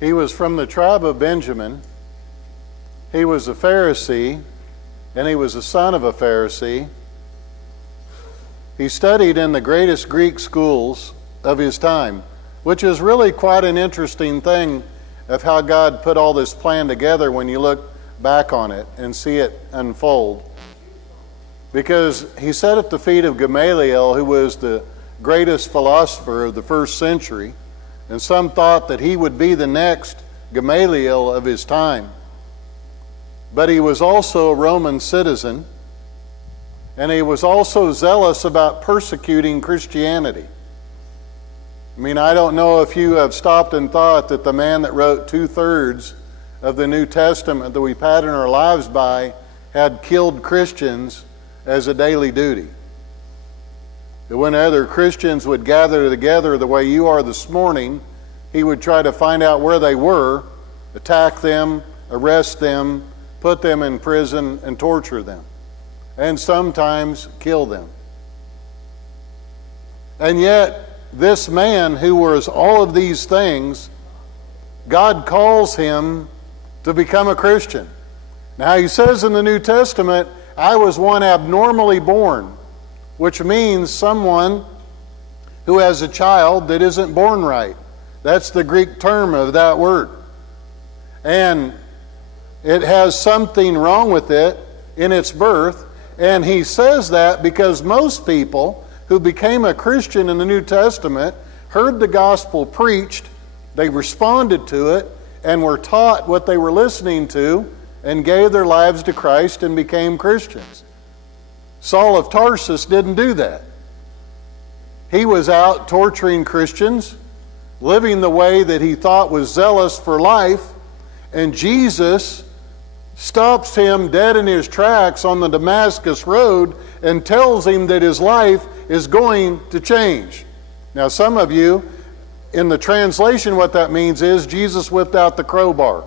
He was from the tribe of Benjamin. He was a Pharisee, and he was the son of a Pharisee. He studied in the greatest Greek schools of his time, which is really quite an interesting thing of how God put all this plan together when you look back on it and see it unfold. Because he sat at the feet of Gamaliel, who was the greatest philosopher of the first century, and some thought that he would be the next Gamaliel of his time. But he was also a Roman citizen, and he was also zealous about persecuting Christianity. I mean, I don't know if you have stopped and thought that the man that wrote 2/3 of the New Testament that we pattern our lives by had killed Christians as a daily duty. That when other Christians would gather together the way you are this morning, he would try to find out where they were, attack them, arrest them, put them in prison, and torture them, and sometimes kill them. And yet, this man who was all of these things, God calls him to become a Christian. Now, he says in the New Testament, I was one abnormally born, which means someone who has a child that isn't born right. That's the Greek term of that word. And it has something wrong with it in its birth. And he says that because most people who became a Christian in the New Testament heard the gospel preached, they responded to it, and were taught what they were listening to, and gave their lives to Christ and became Christians. Saul of Tarsus didn't do that. He was out torturing Christians, living the way that he thought was zealous for life, and Jesus stops him dead in his tracks on the Damascus road and tells him that his life is going to change. Now, some of you, in the translation, what that means is Jesus whipped out the crowbar.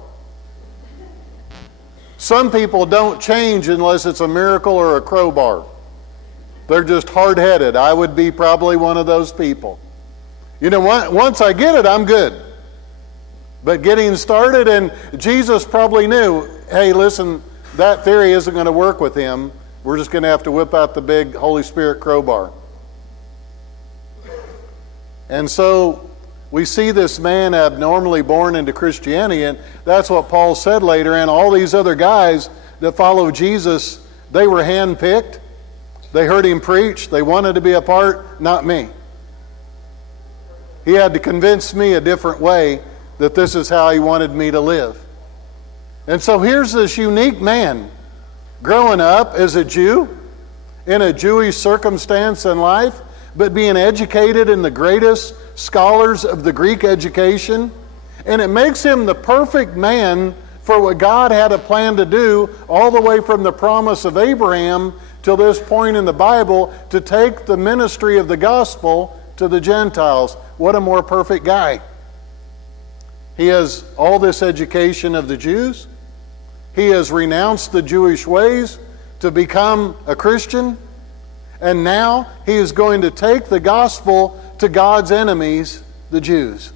Some people don't change unless it's a miracle or a crowbar. They're just hard-headed. I would be probably one of those people. You know, once I get it, I'm good. But getting started, and Jesus probably knew, hey, listen, that theory isn't going to work with him. We're just going to have to whip out the big Holy Spirit crowbar. And so we see this man abnormally born into Christianity, and that's what Paul said later. And all these other guys that followed Jesus, they were handpicked. They heard him preach. They wanted to be a part, not me. He had to convince me a different way that this is how he wanted me to live. And so here's this unique man growing up as a Jew in a Jewish circumstance in life, but being educated in the greatest scholars of the Greek education. And it makes him the perfect man for what God had a plan to do all the way from the promise of Abraham till this point in the Bible, to take the ministry of the gospel to the Gentiles. What a more perfect guy. He has all this education of the Jews. He has renounced the Jewish ways to become a Christian. And now he is going to take the gospel to God's enemies, the Jews.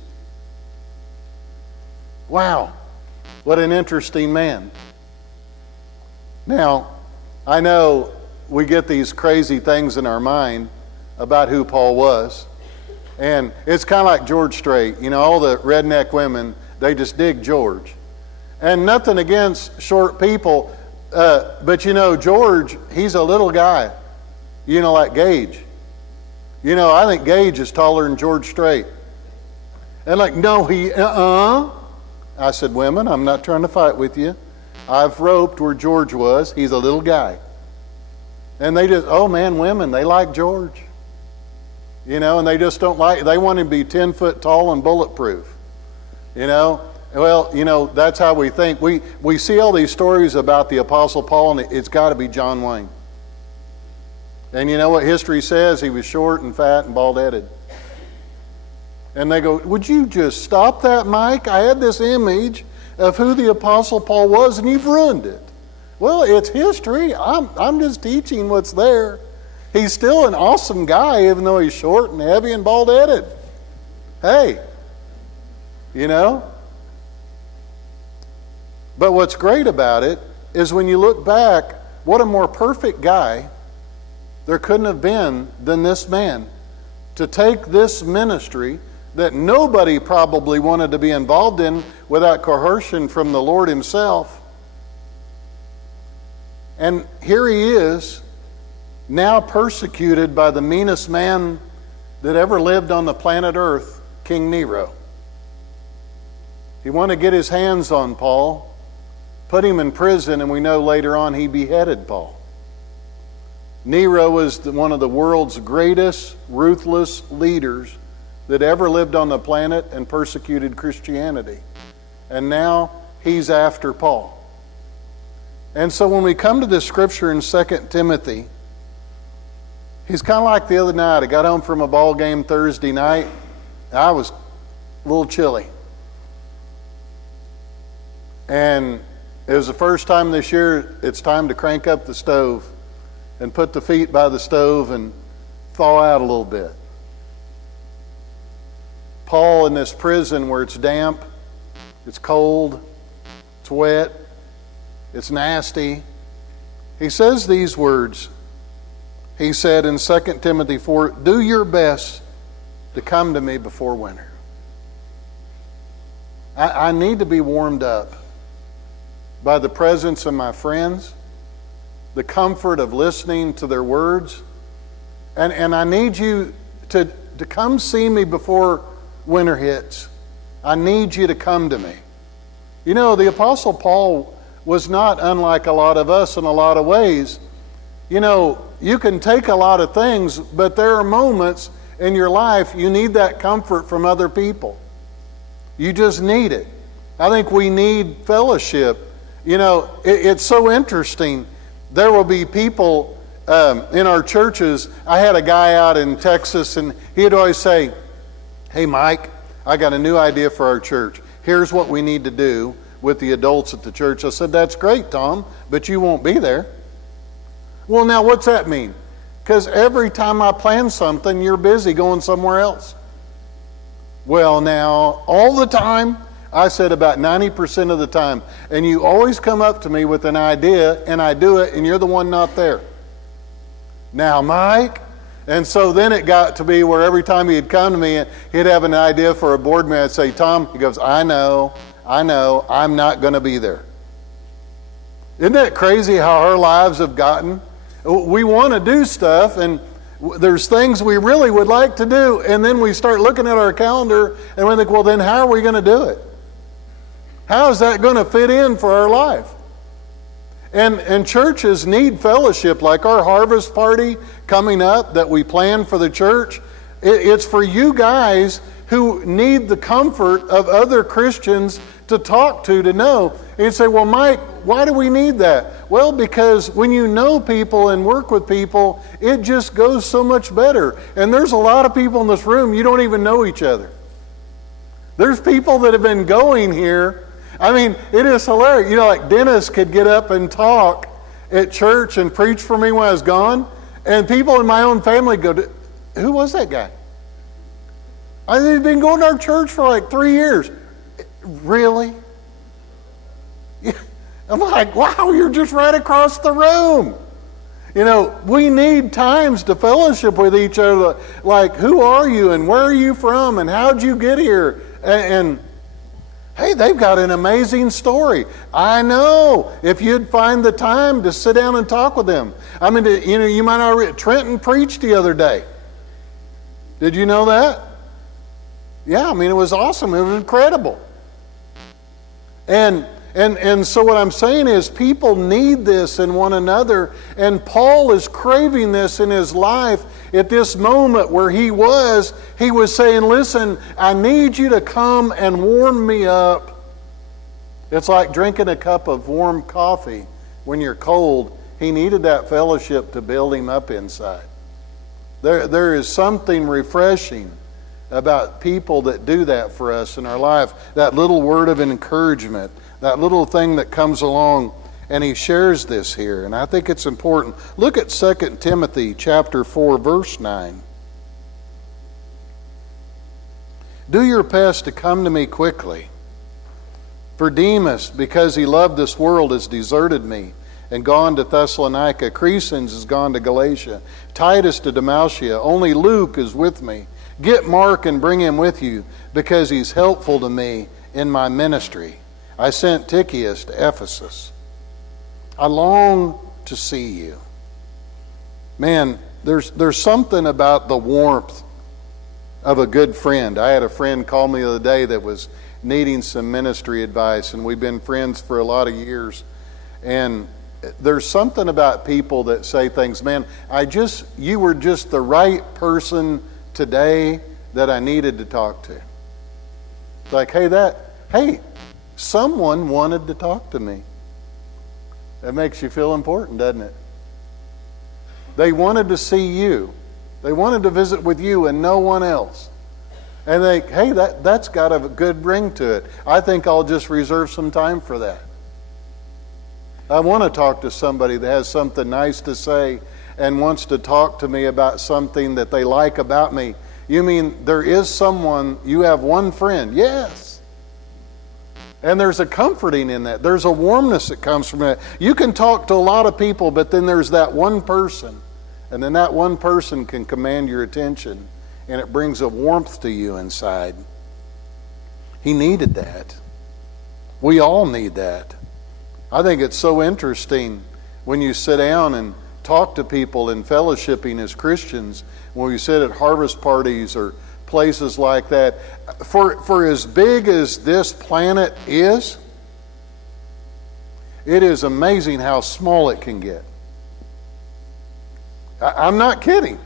Wow, what an interesting man. Now, I know we get these crazy things in our mind about who Paul was. And it's kind of like George Strait. You know, all the redneck women, they just dig George. And nothing against short people, but you know, George, he's a little guy. You know, like Gage. You know, I think Gage is taller than George Strait. And like, no, I said, women, I'm not trying to fight with you. I've roped where George was. He's a little guy. And they just, oh man, women, they like George. You know, and they just don't like, they want him to be 10 foot tall and bulletproof. You know, well, you know, that's how we think. We see all these stories about the Apostle Paul, and it's got to be John Wayne. And you know what history says? He was short and fat and bald-headed. And they go, would you just stop that, Mike? I had this image of who the Apostle Paul was, and you've ruined it. Well, it's history. I'm just teaching what's there. He's still an awesome guy, even though he's short and heavy and bald-headed. Hey, you know? But what's great about it is when you look back, what a more perfect guy there couldn't have been than this man to take this ministry that nobody probably wanted to be involved in without coercion from the Lord himself. And here he is, now persecuted by the meanest man that ever lived on the planet Earth, King Nero. He wanted to get his hands on Paul, put him in prison, and we know later on he beheaded Paul. Nero was one of the world's greatest ruthless leaders that ever lived on the planet and persecuted Christianity. And now he's after Paul. And so when we come to this scripture in 2 Timothy, he's kind of like the other night. I got home from a ball game Thursday night. I was a little chilly. And it was the first time this year it's time to crank up the stove and put the feet by the stove and thaw out a little bit. Paul in this prison where it's damp, it's cold, it's wet, it's nasty. He says these words. He said in 2 Timothy 4, "Do your best to come to me before winter." I need to be warmed up by the presence of my friends, the comfort of listening to their words. And I need you to come see me before winter hits. I need you to come to me. You know, the Apostle Paul was not unlike a lot of us in a lot of ways. You know, you can take a lot of things, but there are moments in your life you need that comfort from other people. You just need it. I think we need fellowship. You know, it's so interesting. There will be people in our churches. I had a guy out in Texas, and he'd always say, "Hey, Mike, I got a new idea for our church. Here's what we need to do with the adults at the church." I said, "That's great, Tom, but you won't be there." "Well, now what's that mean?" "Because every time I plan something, you're busy going somewhere else." "Well, now, all the time?" I said, "About 90% of the time. And you always come up to me with an idea, and I do it, and you're the one not there." "Now, Mike." And so then it got to be where every time he'd come to me, he'd have an idea for a board meeting. I'd say, "Tom," he goes, I know, I'm not going to be there." Isn't that crazy how our lives have gotten? We want to do stuff, and there's things we really would like to do, and then we start looking at our calendar, and we think, well, then how are we going to do it? How is that going to fit in for our life? And churches need fellowship, like our harvest party coming up that we plan for the church. It's for you guys who need the comfort of other Christians to talk to know. And you say, "Well, Mike, why do we need that?" Well, because when you know people and work with people, it just goes so much better. And there's a lot of people in this room, you don't even know each other. There's people that have been going here. I mean, it is hilarious. You know, like Dennis could get up and talk at church and preach for me when I was gone. And people in my own family go, "Who was that guy?" "I've been going to our church for like 3 years." "Really?" I'm like, wow, you're just right across the room. You know, we need times to fellowship with each other. Like, who are you and where are you from and how'd you get here? And hey, they've got an amazing story. I know, if you'd find the time to sit down and talk with them. I mean, you know, you might not read, Trenton preached the other day. Did you know that? Yeah, I mean, it was awesome. It was incredible. And so what I'm saying is people need this in one another, and Paul is craving this in his life. At this moment where he was saying, "Listen, I need you to come and warm me up." It's like drinking a cup of warm coffee when you're cold. He needed that fellowship to build him up inside. There is something refreshing about people that do that for us in our life. That little word of encouragement, that little thing that comes along, and he shares this here, and I think it's important. Look at 2 Timothy chapter 4, verse 9. "Do your best to come to me quickly. For Demas, because he loved this world, has deserted me and gone to Thessalonica. Crescens has gone to Galatia. Titus to Dalmatia. Only Luke is with me. Get Mark and bring him with you, because he's helpful to me in my ministry. I sent Tychicus to Ephesus. I long to see you. Man, there's something about the warmth of a good friend. I had a friend call me the other day that was needing some ministry advice, and we've been friends for a lot of years. And there's something about people that say things, man, you were just the right person today that I needed to talk to. Like, hey, someone wanted to talk to me. That makes you feel important, doesn't it? They wanted to see you. They wanted to visit with you and no one else. And that's got a good ring to it. I think I'll just reserve some time for that. I want to talk to somebody that has something nice to say and wants to talk to me about something that they like about me. You mean there is someone, you have one friend? Yes. And there's a comforting in that. There's a warmness that comes from it. You can talk to a lot of people, but then there's that one person. And then that one person can command your attention. And it brings a warmth to you inside. He needed that. We all need that. I think it's so interesting when you sit down and talk to people in fellowshipping as Christians, when you sit at harvest parties or places like that. For as big as this planet is, it is amazing how small it can get. I'm not kidding.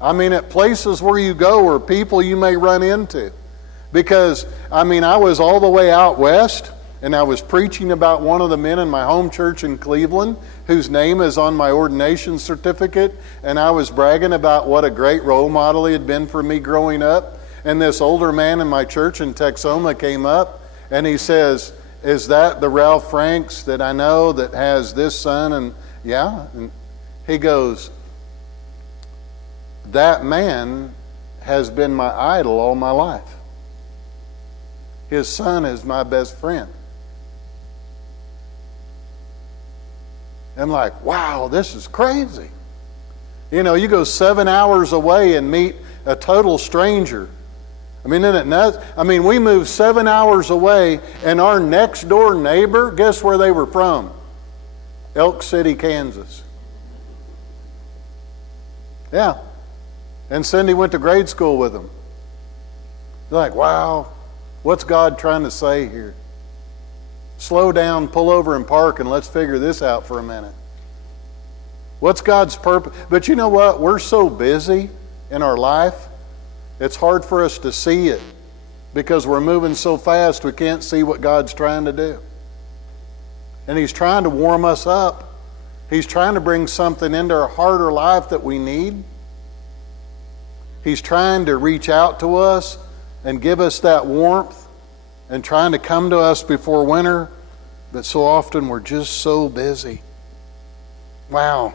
I mean, at places where you go or people you may run into. Because, I was all the way out west, and I was preaching about one of the men in my home church in Cleveland, whose name is on my ordination certificate, and I was bragging about what a great role model he had been for me growing up. And this older man in my church in Texoma came up, and he says, "Is that the Ralph Franks that I know that has this son?" And yeah. And he goes, "That man has been my idol all my life. His son is my best friend." I'm like, wow, this is crazy. You go 7 hours away and meet a total stranger. Isn't it nuts? We moved 7 hours away, and our next door neighbor, guess where they were from? Elk City, Kansas. Yeah. And Cindy went to grade school with them. They're like, wow, what's God trying to say here? Slow down, pull over and park, and let's figure this out for a minute. What's God's purpose? But you know what? We're so busy in our life, it's hard for us to see it because we're moving so fast we can't see what God's trying to do. And He's trying to warm us up. He's trying to bring something into our heart or life that we need. He's trying to reach out to us and give us that warmth and trying to come to us before winter, but so often we're just so busy. Wow.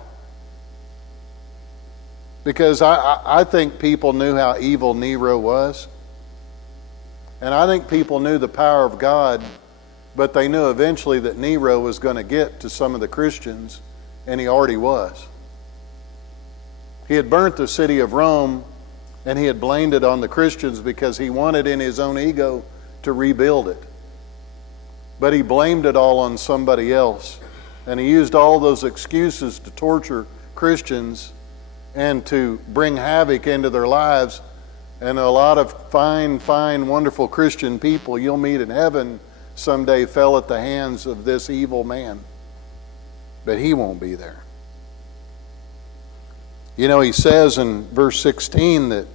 Because I think people knew how evil Nero was. And I think people knew the power of God, but they knew eventually that Nero was going to get to some of the Christians, and he already was. He had burnt the city of Rome, and he had blamed it on the Christians because he wanted in his own ego to rebuild it. But he blamed it all on somebody else. And he used all those excuses to torture Christians and to bring havoc into their lives. And a lot of fine, wonderful Christian people you'll meet in heaven someday fell at the hands of this evil man. But he won't be there. He says in verse 16 that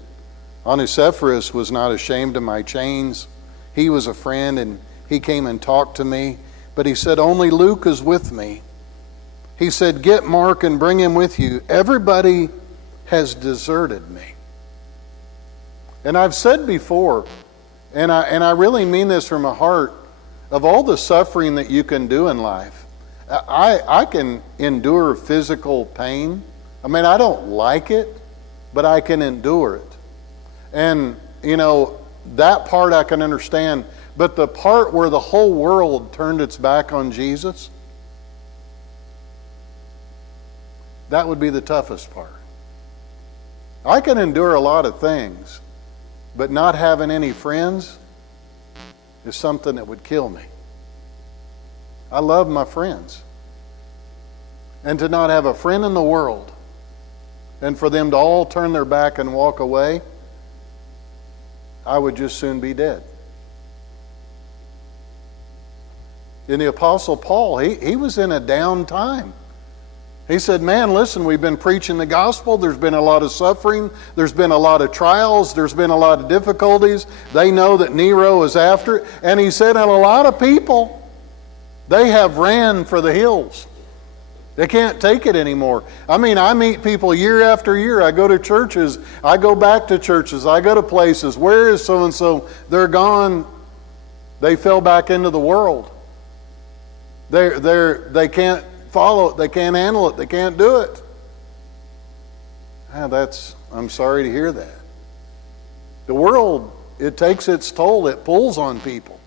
Onesiphorus was not ashamed of my chains. He was a friend, and he came and talked to me. But he said, only Luke is with me. He said, get Mark and bring him with you. Everybody has deserted me. And I've said before, and I really mean this from my heart, of all the suffering that you can do in life, I can endure physical pain. I don't like it, but I can endure it. And, that part I can understand. But the part where the whole world turned its back on Jesus, that would be the toughest part. I can endure a lot of things, but not having any friends is something that would kill me. I love my friends. And to not have a friend in the world, and for them to all turn their back and walk away, I would just soon be dead. And the Apostle Paul, he was in a down time. He said, man, listen, we've been preaching the gospel. There's been a lot of suffering. There's been a lot of trials. There's been a lot of difficulties. They know that Nero is after it. And he said, and a lot of people, they have ran for the hills. They can't take it anymore. I mean, I meet people year after year. I go to churches. I go back to churches. I go to places. Where is so-and-so? They're gone. They fell back into the world. They can't follow it. They can't handle it. They can't do it. I'm sorry to hear that. The world, it takes its toll. It pulls on people.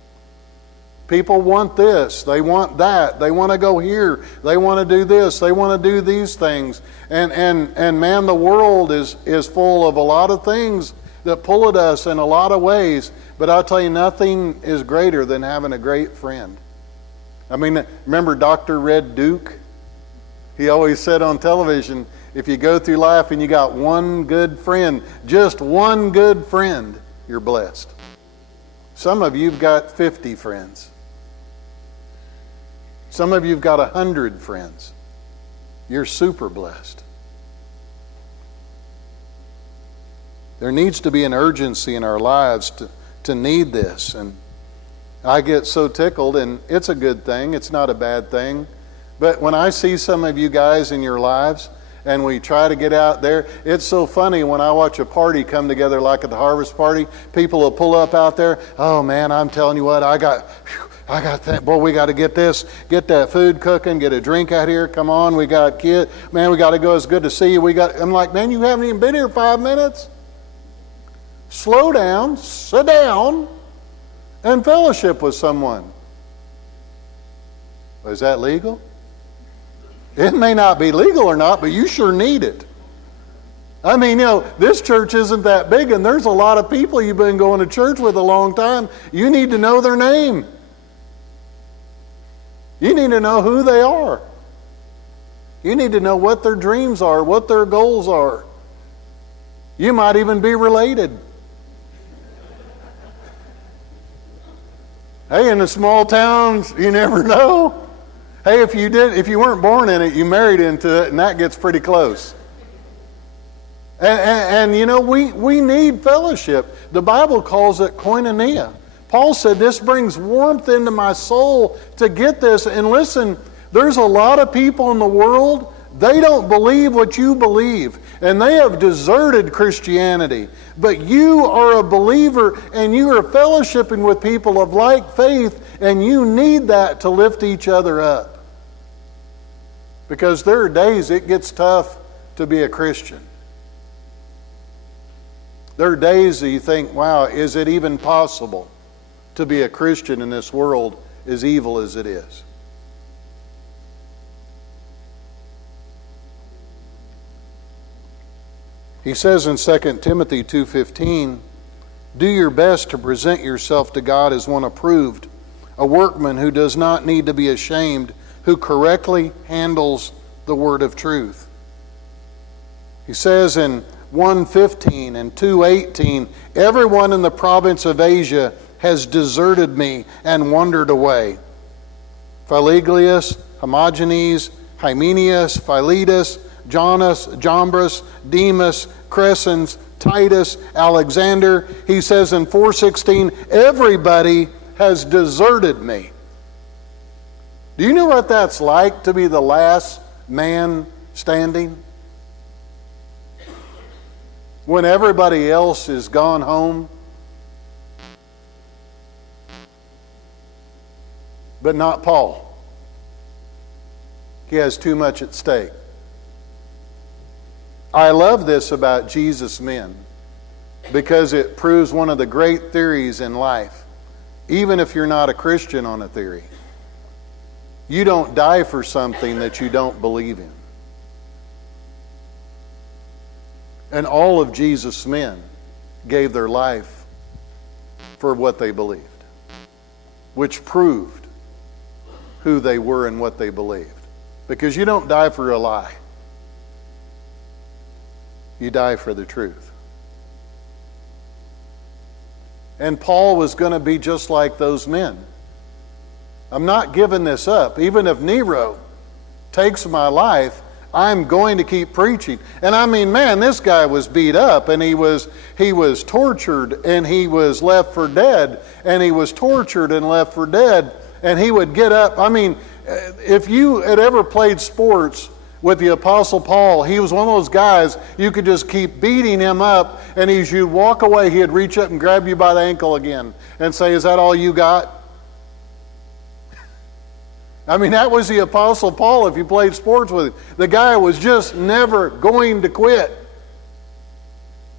People want this. They want that. They want to go here. They want to do this. They want to do these things. And man, the world is full of a lot of things that pull at us in a lot of ways. But I'll tell you, nothing is greater than having a great friend. I mean, remember Dr. Red Duke? He always said on television, if you go through life and you got one good friend, just one good friend, you're blessed. Some of you've got 50 friends. Some of you've got 100 friends. You're super blessed. There needs to be an urgency in our lives to need this. And I get so tickled, and it's a good thing. It's not a bad thing. But when I see some of you guys in your lives, and we try to get out there, it's so funny when I watch a party come together like at the harvest party. People will pull up out there. Oh man, I'm telling you what, I got that. Boy, we got to get that food cooking, get a drink out here. Come on, we got kids. Man, we got to go. It's good to see you. I'm like, man, you haven't even been here 5 minutes. Slow down, sit down, and fellowship with someone. Is that legal? It may not be legal or not, but you sure need it. I mean, this church isn't that big, and there's a lot of people you've been going to church with a long time. You need to know their name. You need to know who they are. You need to know what their dreams are, what their goals are. You might even be related. Hey, in the small towns, you never know. Hey, if you weren't born in it, you married into it, and that gets pretty close. And we need fellowship. The Bible calls it koinonia. Paul said, this brings warmth into my soul to get this. And listen, there's a lot of people in the world, they don't believe what you believe. And they have deserted Christianity. But you are a believer, and you are fellowshipping with people of like faith, and you need that to lift each other up. Because there are days it gets tough to be a Christian. There are days that you think, wow, is it even possible to be a Christian in this world as evil as it is? He says in 2 Timothy 2:15, do your best to present yourself to God as one approved, a workman who does not need to be ashamed, who correctly handles the word of truth. He says in 1:15 and 2:18, everyone in the province of Asia has deserted me and wandered away. Philologus, Hermogenes, Hymenaeus, Philetus, Jonas, Jambres, Demas, Crescens, Titus, Alexander. He says in 4:16, everybody has deserted me. Do you know what that's like to be the last man standing? When everybody else is gone home, but not Paul. He has too much at stake. I love this about Jesus' men because it proves one of the great theories in life. even if you're not a Christian on a theory. You don't die for something that you don't believe in. And all of Jesus' men gave their life for what they believed, which proved who they were and what they believed. Because you don't die for a lie. You die for the truth. And Paul was going to be just like those men. I'm not giving this up. Even if Nero takes my life, I'm going to keep preaching. And I mean, man, this guy was beat up, and he was tortured, and he was left for dead, and he was tortured and left for dead, and he would get up. I mean, if you had ever played sports with the Apostle Paul, he was one of those guys, you could just keep beating him up, and as you'd walk away, he'd reach up and grab you by the ankle again and say, "Is that all you got?" I mean, that was the Apostle Paul if you played sports with him. The guy was just never going to quit.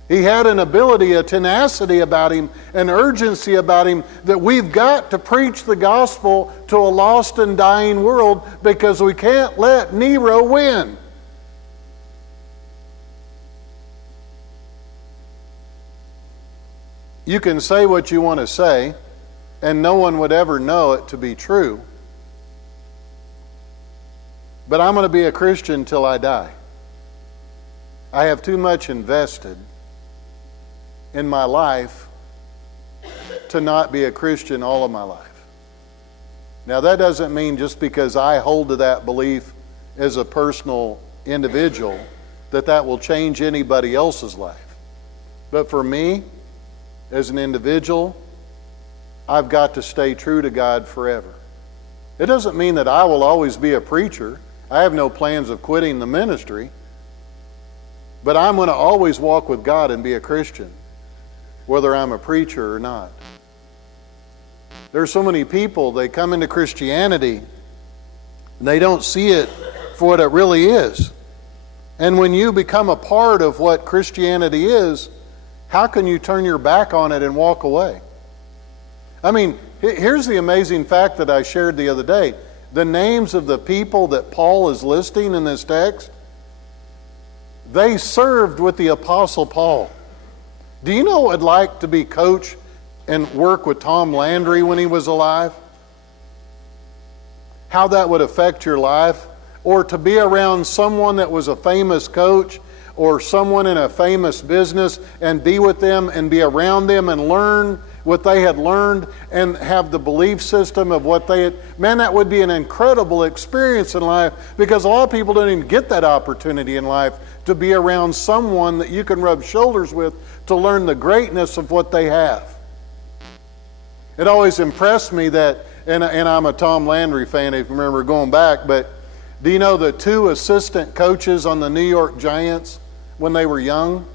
He had an ability, a tenacity about him, an urgency about him that we've got to preach the gospel to a lost and dying world because we can't let Nero win. You can say what you want to say, and no one would ever know it to be true. But I'm going to be a Christian till I die. I have too much invested in my life to not be a Christian all of my life. Now, that doesn't mean just because I hold to that belief as a personal individual that will change anybody else's life. But for me, as an individual, I've got to stay true to God forever. It doesn't mean that I will always be a preacher. I have no plans of quitting the ministry. But I'm going to always walk with God and be a Christian, whether I'm a preacher or not. There's so many people, they come into Christianity and they don't see it for what it really is. And when you become a part of what Christianity is, how can you turn your back on it and walk away? I mean, here's the amazing fact that I shared the other day. The names of the people that Paul is listing in this text, they served with the Apostle Paul. Do you know what it'd like to be coach and work with Tom Landry when he was alive? How that would affect your life? Or to be around someone that was a famous coach or someone in a famous business and be with them and be around them and learn what they had learned and have the belief system of what they had. Man, that would be an incredible experience in life, because a lot of people don't even get that opportunity in life to be around someone that you can rub shoulders with to learn the greatness of what they have. It always impressed me that, and I'm a Tom Landry fan if you remember going back, but do you know the two assistant coaches on the New York Giants when they were young?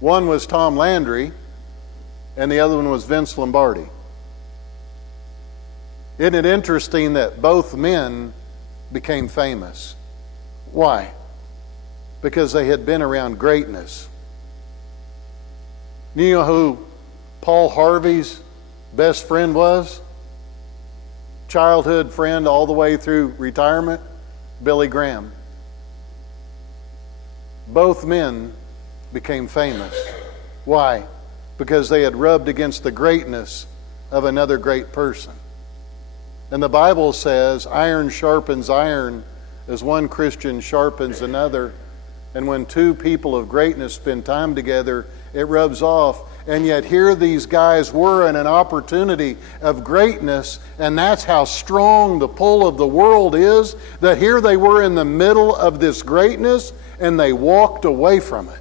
One was Tom Landry, and the other one was Vince Lombardi. Isn't it interesting that both men became famous? Why? Because they had been around greatness. You know who Paul Harvey's best friend was? Childhood friend all the way through retirement? Billy Graham. Both men became famous. Why? Because they had rubbed against the greatness of another great person. And the Bible says, iron sharpens iron as one Christian sharpens another. And when two people of greatness spend time together, it rubs off. And yet here these guys were in an opportunity of greatness, and that's how strong the pull of the world is, that here they were in the middle of this greatness, and they walked away from it.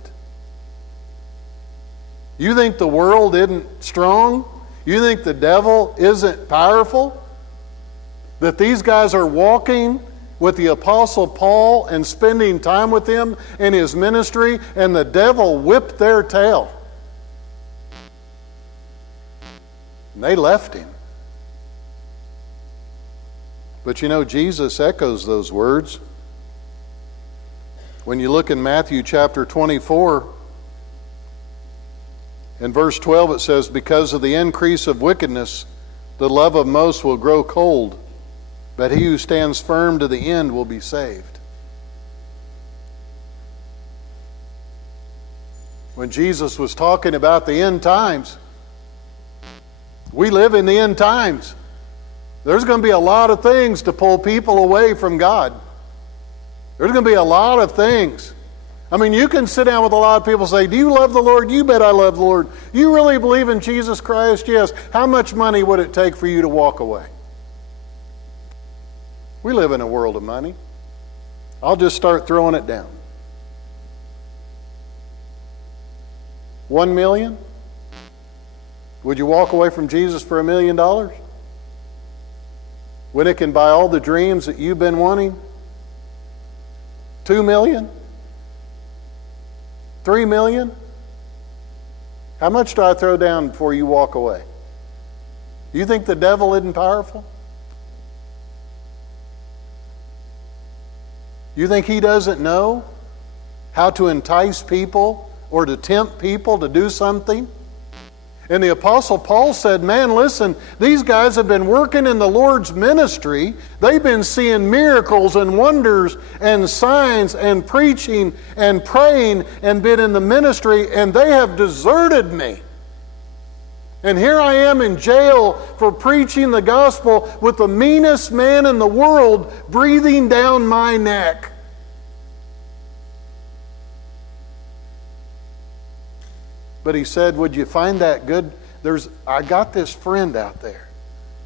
You think the world isn't strong? You think the devil isn't powerful? That these guys are walking with the Apostle Paul and spending time with him in his ministry, and the devil whipped their tail. And they left him. But you know, Jesus echoes those words. When you look in Matthew chapter 24, In verse 12 it says, because of the increase of wickedness, the love of most will grow cold, but he who stands firm to the end will be saved. When Jesus was talking about the end times, we live in the end times. There's going to be a lot of things to pull people away from God. There's going to be a lot of things. I mean, you can sit down with a lot of people and say, do you love the Lord? You bet I love the Lord. You really believe in Jesus Christ? Yes. How much money would it take for you to walk away? We live in a world of money. I'll just start throwing it down. 1 million? Would you walk away from Jesus for $1 million? When it can buy all the dreams that you've been wanting? 2 million? 3 million? How much do I throw down before you walk away? You think the devil isn't powerful? You think he doesn't know how to entice people or to tempt people to do something? And the Apostle Paul said, man, listen, these guys have been working in the Lord's ministry. They've been seeing miracles and wonders and signs and preaching and praying and been in the ministry, and they have deserted me. And here I am in jail for preaching the gospel with the meanest man in the world breathing down my neck. But he said, would you find that good? I got this friend out there.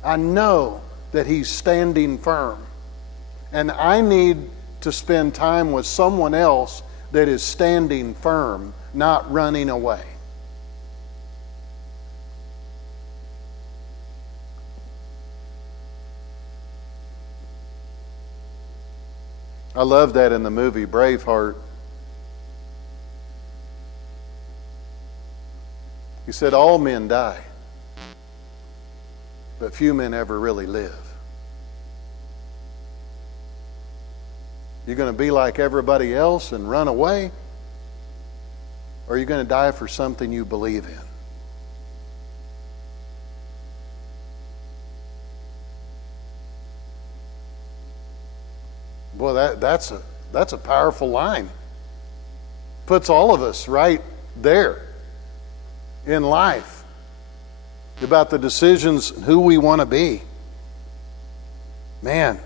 I know that he's standing firm. And I need to spend time with someone else that is standing firm, not running away. I love that in the movie Braveheart. He said, all men die, but few men ever really live. You're going to be like everybody else and run away? Or are you going to die for something you believe in? Boy, that's a powerful line. Puts all of us right there in life about the decisions, who we want to be. Man,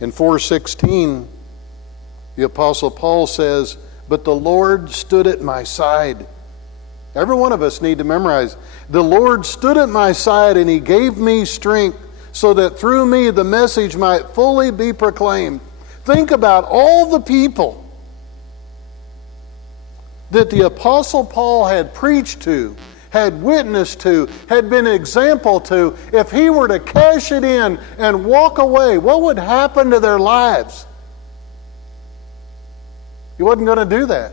in 4:16, the Apostle Paul says, but the Lord stood at my side. Every one of us need to memorize, the Lord stood at my side and he gave me strength so that through me the message might fully be proclaimed. Think about all the people that the Apostle Paul had preached to, had witnessed to, had been an example to. If he were to cash it in and walk away, what would happen to their lives? He wasn't going to do that.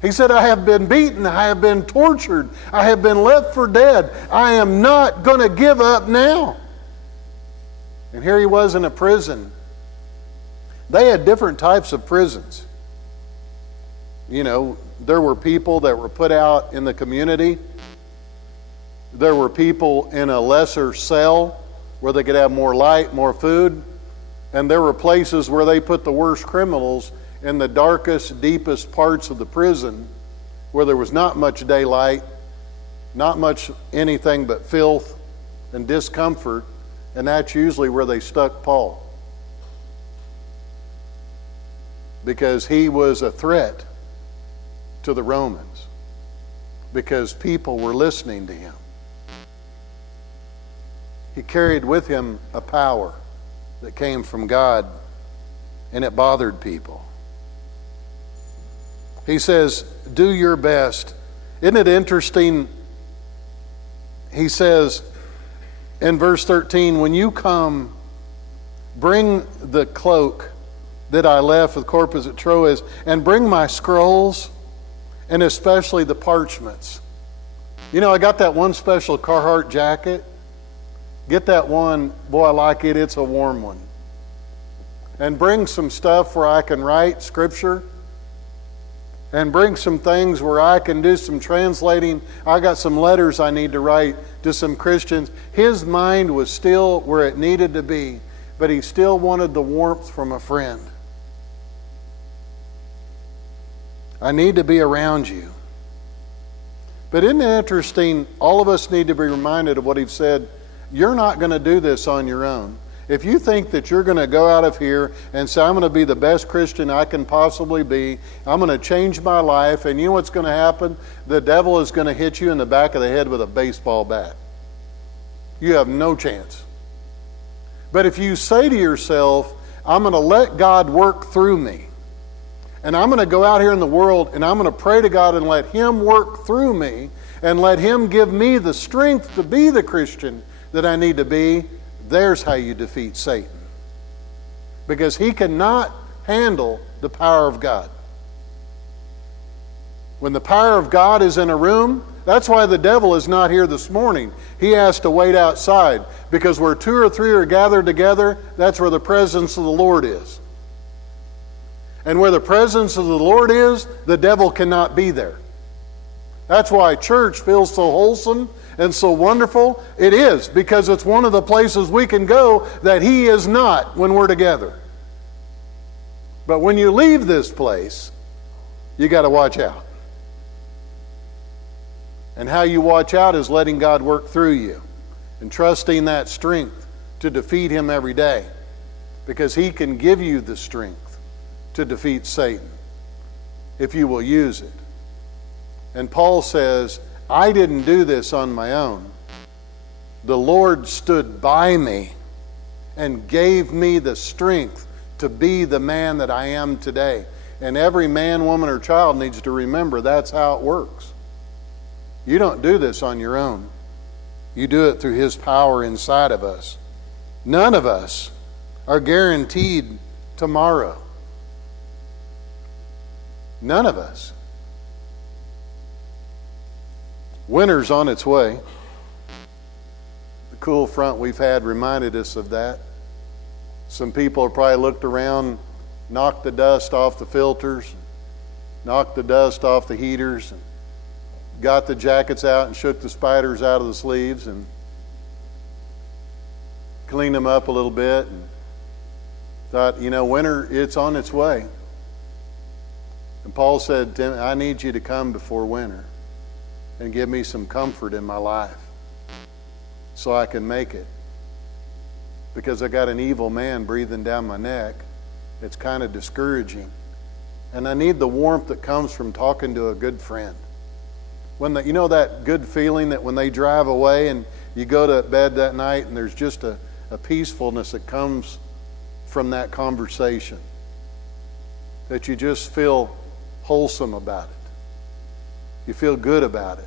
He said, I have been beaten, I have been tortured, I have been left for dead. I am not going to give up now. And here he was in a prison. They had different types of prisons. You know, there were people that were put out in the community. There were people in a lesser cell where they could have more light, more food. And there were places where they put the worst criminals in the darkest, deepest parts of the prison where there was not much daylight, not much anything but filth and discomfort. And that's usually where they stuck Paul, because he was a threat to the Romans, because people were listening to him. He carried with him a power that came from God, and it bothered people. He says, do your best. Isn't it interesting? He says in verse 13, when you come, bring the cloak that I left with Corpus at Troas, and bring my scrolls, and especially the parchments. You know, I got that one special Carhartt jacket. Get that one. Boy, I like it. It's a warm one. And bring some stuff where I can write scripture. and bring some things where I can do some translating. I got some letters I need to write to some Christians. His mind was still where it needed to be, but he still wanted the warmth from a friend. I need to be around you. But isn't it interesting? All of us need to be reminded of what he said. You're not going to do this on your own. If you think that you're going to go out of here and say, I'm going to be the best Christian I can possibly be, I'm going to change my life, and you know what's going to happen? The devil is going to hit you in the back of the head with a baseball bat. You have no chance. But if you say to yourself, I'm going to let God work through me, and I'm going to go out here in the world and I'm going to pray to God and let him work through me and let him give me the strength to be the Christian that I need to be, there's how you defeat Satan. Because he cannot handle the power of God. When the power of God is in a room, that's why the devil is not here this morning. He has to wait outside. Because where 2 or 3 are gathered together, that's where the presence of the Lord is. And where the presence of the Lord is, the devil cannot be there. That's why church feels so wholesome and so wonderful. It is, because it's one of the places we can go that he is not when we're together. But when you leave this place, you got to watch out. And how you watch out is letting God work through you and trusting that strength to defeat him every day, because he can give you the strength to defeat Satan if you will use it. And Paul says, I didn't do this on my own. The Lord stood by me and gave me the strength to be the man that I am today. And every man, woman, or child needs to remember that's how it works. You don't do this on your own. You do it through his power inside of us. None of us are guaranteed tomorrow. None of us. Winter's on its way. The cool front we've had reminded us of that. Some people have probably looked around, knocked the dust off the filters, knocked the dust off the heaters, and got the jackets out and shook the spiders out of the sleeves and cleaned them up a little bit and thought, winter, it's on its way. And Paul said, Tim, I need you to come before winter and give me some comfort in my life so I can make it. Because I got an evil man breathing down my neck. It's kind of discouraging. And I need the warmth that comes from talking to a good friend. When that good feeling that when they drive away and you go to bed that night and there's just a peacefulness that comes from that conversation. That you just feel wholesome about it. You feel good about it.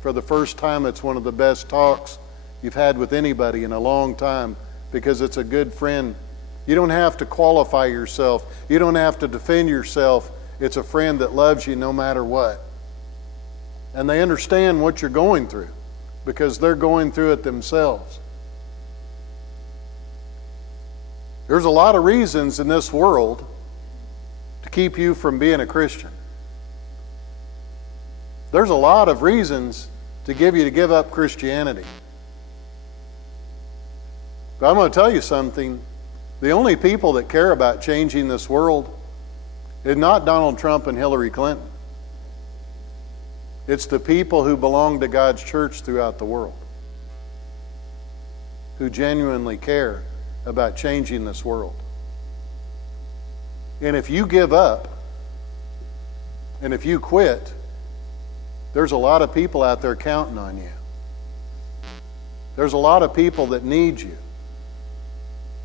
For the first time, it's one of the best talks you've had with anybody in a long time, because it's a good friend. You don't have to qualify yourself. You don't have to defend yourself. It's a friend that loves you no matter what. And they understand what you're going through because they're going through it themselves. There's a lot of reasons in this world to keep you from being a Christian. There's a lot of reasons to give up Christianity. But I'm going to tell you something. The only people that care about changing this world is not Donald Trump and Hillary Clinton. It's the people who belong to God's church throughout the world, who genuinely care about changing this world. And if you give up, and if you quit, there's a lot of people out there counting on you. There's a lot of people that need you.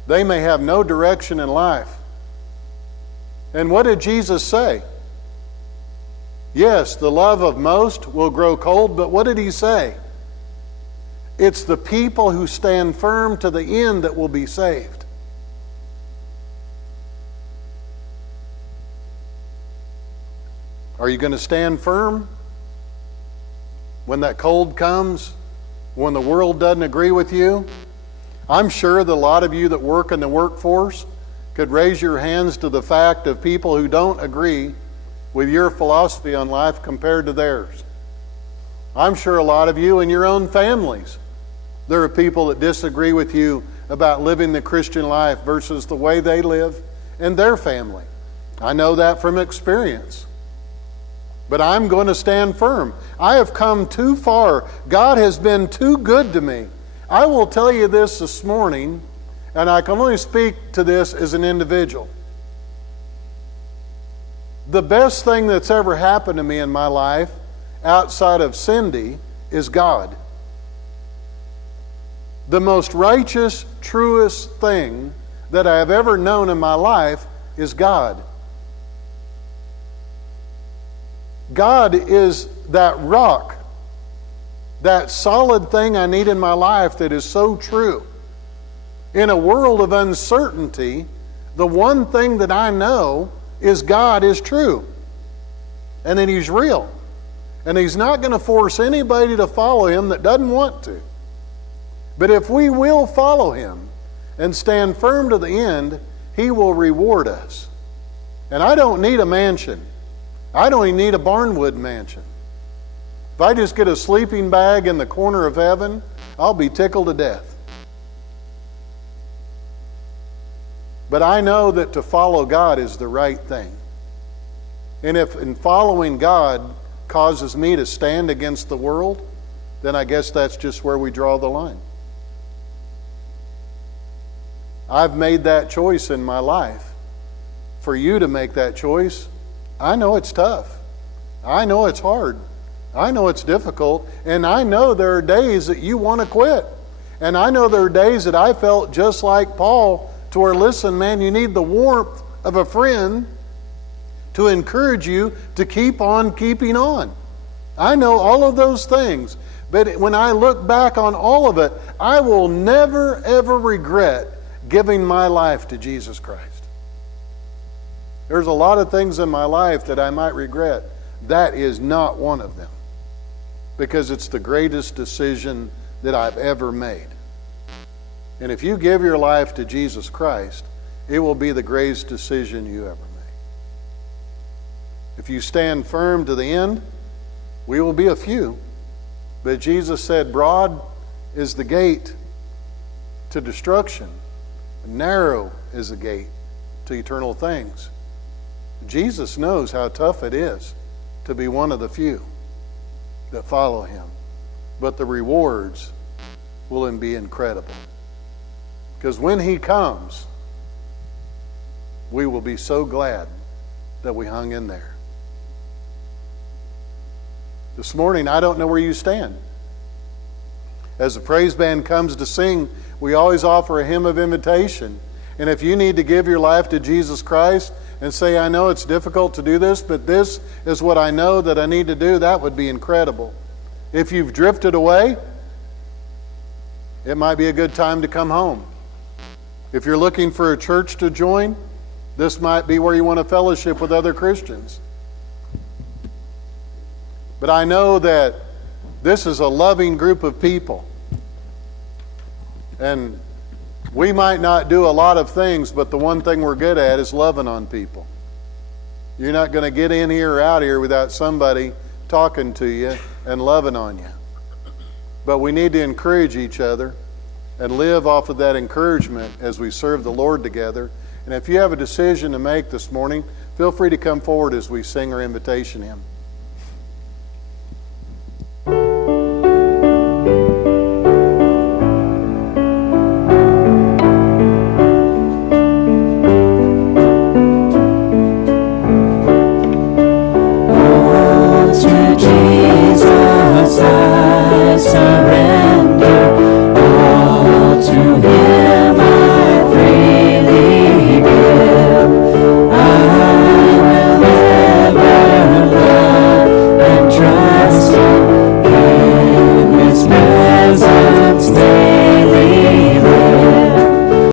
They may have no direction in life. And what did Jesus say? Yes, the love of most will grow cold, but what did he say? It's the people who stand firm to the end that will be saved. Are you going to stand firm when that cold comes? When the world doesn't agree with you? I'm sure that a lot of you that work in the workforce could raise your hands to the fact of people who don't agree with your philosophy on life compared to theirs. I'm sure a lot of you in your own families, there are people that disagree with you about living the Christian life versus the way they live in their family. I know that from experience. But I'm going to stand firm. I have come too far. God has been too good to me. I will tell you this morning, and I can only speak to this as an individual. The best thing that's ever happened to me in my life, outside of Cindy, is God. The most righteous, truest thing that I have ever known in my life is God. God is that rock, that solid thing I need in my life that is so true. In a world of uncertainty, the one thing that I know is God is true, and that He's real. And He's not going to force anybody to follow Him that doesn't want to. But if we will follow Him and stand firm to the end, He will reward us. And I don't need a mansion. I don't even need a barnwood mansion. If I just get a sleeping bag in the corner of heaven, I'll be tickled to death. But I know that to follow God is the right thing. And if in following God causes me to stand against the world, then I guess that's just where we draw the line. I've made that choice in my life. For you to make that choice, I know it's tough. I know it's hard. I know it's difficult. And I know there are days that you want to quit. And I know there are days that I felt just like Paul, to where, listen, man, you need the warmth of a friend to encourage you to keep on keeping on. I know all of those things. But when I look back on all of it, I will never, ever regret giving my life to Jesus Christ. There's a lot of things in my life that I might regret. That is not one of them. Because it's the greatest decision that I've ever made. And if you give your life to Jesus Christ, it will be the greatest decision you ever made. If you stand firm to the end, we will be a few. But Jesus said, broad is the gate to destruction. Narrow is the gate to eternal things. Jesus knows how tough it is to be one of the few that follow Him. But the rewards will be incredible. Because when He comes, we will be so glad that we hung in there. This morning, I don't know where you stand. As the praise band comes to sing, we always offer a hymn of invitation. And if you need to give your life to Jesus Christ and say, I know it's difficult to do this, but this is what I know that I need to do, that would be incredible. If you've drifted away, it might be a good time to come home. If you're looking for a church to join, this might be where you want to fellowship with other Christians. But I know that this is a loving group of people. And we might not do a lot of things, but the one thing we're good at is loving on people. You're not going to get in here or out here without somebody talking to you and loving on you. But we need to encourage each other and live off of that encouragement as we serve the Lord together. And if you have a decision to make this morning, feel free to come forward as we sing our invitation hymn.